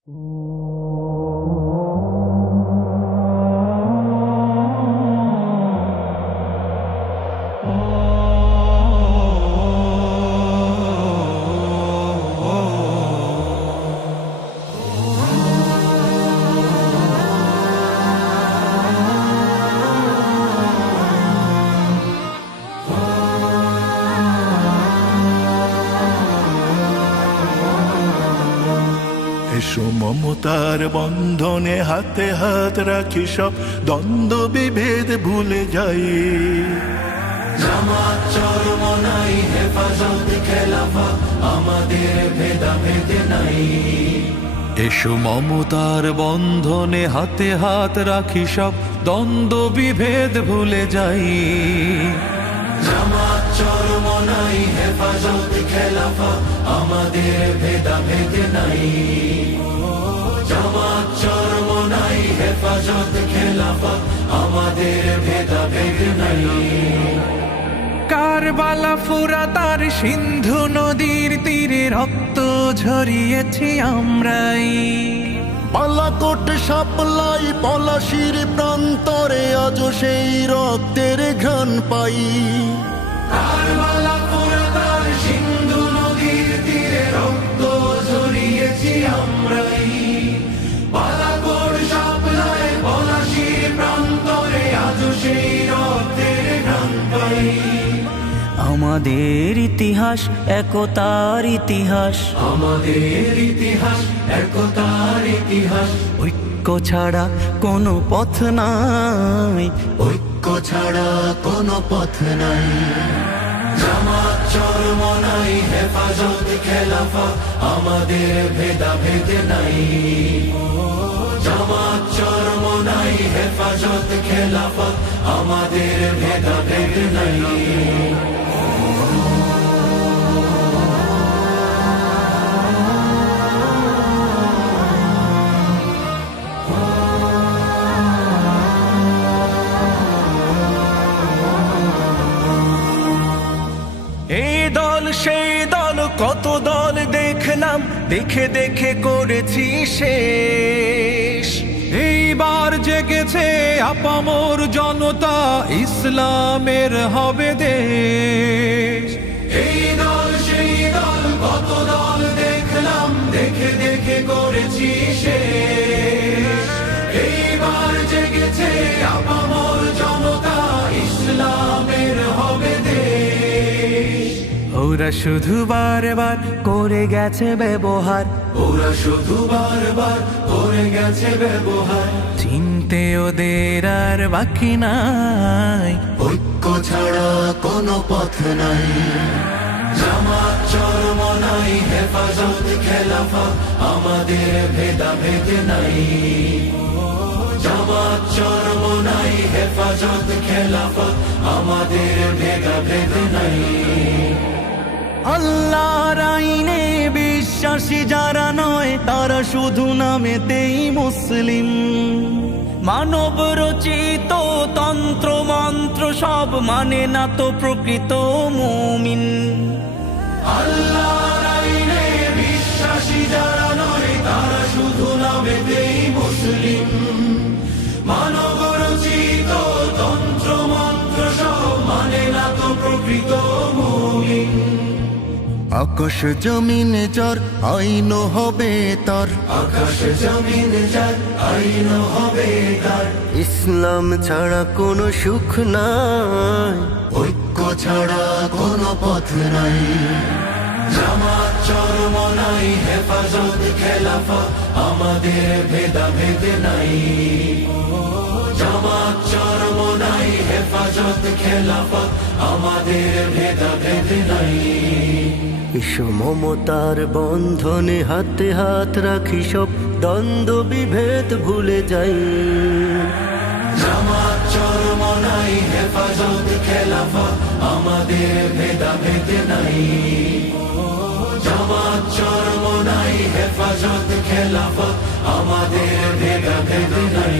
এসো মমতার বন্ধনে হাতে হাত রাখি, সব দ্বন্দ্ব বিভেদ ভুলে যাই। জামাত চরমনাই হেফাজত খেলাফত আমাদের ভেদাভেদ নাই। এসো মমতার বন্ধনে হাতে হাত রাখি, সব দ্বন্দ্ব বিভেদ ভুলে যাই। জামাত চরমনাই হেফাজত খেলাফত আমাদের ভেদাভেদ নাই। জামাত চরমনাই হেফাজত খেলাফত আমাদের ভেদাভেদ নাই। কারবালা ফুরাত আর সিন্ধু নদীর তীরে রক্ত ঝরিয়েছি আমরাই। বালাকোট সাপলাই পলাশির প্রান্তরে আজও সেই রক্তের ঘ্রাণ পাই। কারবালা ফুরাত আর সিন্ধু নদীর তীরে রক্ত ঝরিয়েছি আমরাই। বালাকোট সাপলাই পলাশির প্রান্তরে আজও সেই রক্তের ঘ্রাণ পাই। আমাদের ইতিহাস একতার ইতিহাস, আমাদের ইতিহাস একতার ইতিহাস। ঐক্য ছাড়া কোনো পথ নাই, ঐক্য ছাড়া কোনো পথ নাই। জামাত চরমনাই হেফাজত খেলাফত আমাদের ভেদাভেদ নাই। জামাত চরমনাই হেফাজত খেলাফত আমাদের ভেদাভেদ নাই। এই দল সেই দল কত দল দেখলাম, দেখে দেখে করেছি শেষ। এইবার জেগেছে আপামর জনতা, ইসলামের হবে দেশ। এই দল সেই দল কত দল দেখলাম, দেখে দেখে করেছি শেষ। এইবার জেগেছে আপামর জনতা, ইসলামের হবে দেশ। ওরা শুধু বারবার করে গেছে ব্যবহার, ওরা শুধু বারবার করে গেছে ব্যবহার। চিনতে ওদের আর বাকি নাই, ঐক্য ছাড়া কোনো পথ নাই। জামাত চরমনাই হেফাজত খেলাফত আমাদের ভেদাভেদ নাই। জামাত চরমনাই হেফাজত খেলাফত আমাদের ভেদাভেদ নাই। আল্লাহর আইনে বিশ্বাসী যারা নয়, তারা শুধু নামেতেই মুসলিম। মানব রচিত তন্ত্র মন্ত্র সব মানে না তো প্রকৃত মুমিন। আল্লাহর আইনে বিশ্বাসী যারা নয়, তারা শুধু নামেতেই মুসলিম। মানব রচিত তন্ত্র মন্ত্র সব মানে না তো প্রকৃত মুমিন। আকাশ জমিন যার আইন হবে তার, আকাশ জমিন যার আইন হবে তার। ইসলাম ছাড়া কোনো সুখ নাই, ঐক্য ছাড়া কোনো পথ নাই। জামাত চরমনাই হেফাজত খেলাফত আমাদের ভেদাভেদ নাই। জামাত চরমনাই হেফাজত খেলাফত আমাদের ভেদাভেদ নাই। এসো মমতার বন্ধনে হাতে হাত রাখি, সব দ্বন্দ্ব বিভেদ ভুলে যাই। জামাত চরমনাই হেফাজত খেলাফত আমাদের ভেদাভেদ নাই। জামাত চরমনাই হেফাজত খেলাফত আমাদের ভেদাভেদ নাই।